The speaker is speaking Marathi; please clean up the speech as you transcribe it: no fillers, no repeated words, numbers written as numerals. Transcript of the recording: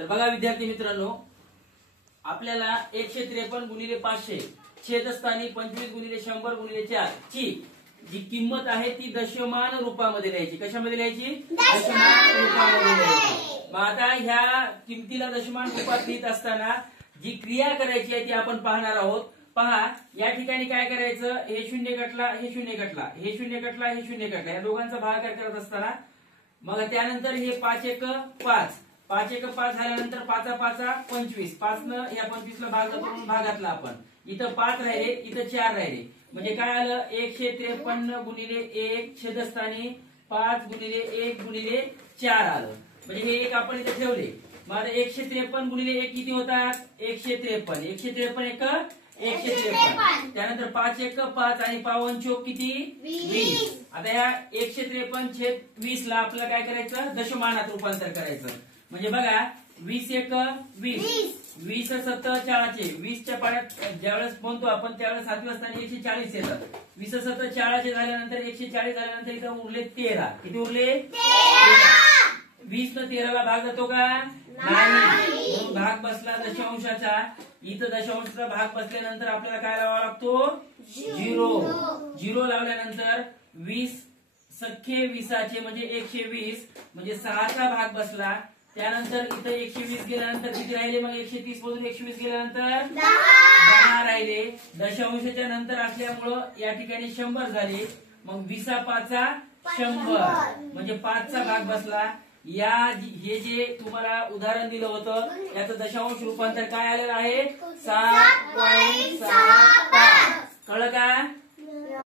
तर बघा विद्यार्थी मित्रांनो, आपल्याला 153 गुणिले 500 छेदस्थानी 25 गुणिले 100 गुणिले 4 ची जी किंमत आहे ती दशमान रूपामध्ये लिहायची. कशामध्ये लिहायची? दशमान रूपामध्ये लिहायची. मग आता ह्या किमतीला दशमान रूपात लिहित असताना जी क्रिया करायची आहे ती आपण पाहणार आहोत. पहा, या ठिकाणी काय करायचं, हे शून्य कटला, हे शून्य कटला, हे शून्य कटला, हे शून्य कटला, या दोघांचा भागाकार करत असताना मग त्यानंतर हे 5 1 5, 5 1 5 झाल्यानंतर 5 5 25, 5 न या 25 ला भाग करून भागातला आपण इथं 5 राहिले, इथं 4 राहिले. म्हणजे काय आलं, 153 गुणिले 1 छेदस्थानी 5 गुणिले 1 गुणिले 4 आलं. म्हणजे हे एक आपण इथे ठेवले. मग 153 गुणिले 1 किती होतात? 153. 153 1 153. त्यानंतर 5 1 5 आणि 5 चोक किती? 20. आता या 153 छेद 20 ला आपल्याला काय करायचं? दशमानात रूपांतर करायचं. म्हणजे बघा, 20 1 20, 20 7 4चे 20च्या पाड्यात ज्यावेळेस म्हणतो आपण त्यावेळेस 7 असताना 140 येतात. 20 7 4चे झाल्यानंतर 140 झाल्यानंतर इथं उरले 13. किती उरले? 20 न 13 ला भाग जातो का? नाही. भाग बसला दशांशाचा. इथं दशांशाचा भाग बसल्यानंतर आपल्याला काय लावावा लागतो? 0. 0 लावल्यानंतर 20 सख्खे 20चे म्हणजे 120 म्हणजे 6चा भाग बसला. त्यानंतर इथं 120 गेल्यानंतर किती राहिले? मग 130 मधून 120 गेल्यानंतर 10 राहिले. दशांशाच्या नंतर असल्यामुळं या ठिकाणी 100 झाले. मग 20 5 100 म्हणजे 5चा भाग बसला. हे जे तुम्हाला उदाहरण दिलं होतं याचं दशांश रूपांतर काय आलेलं आहे? 7.65. कळलं का?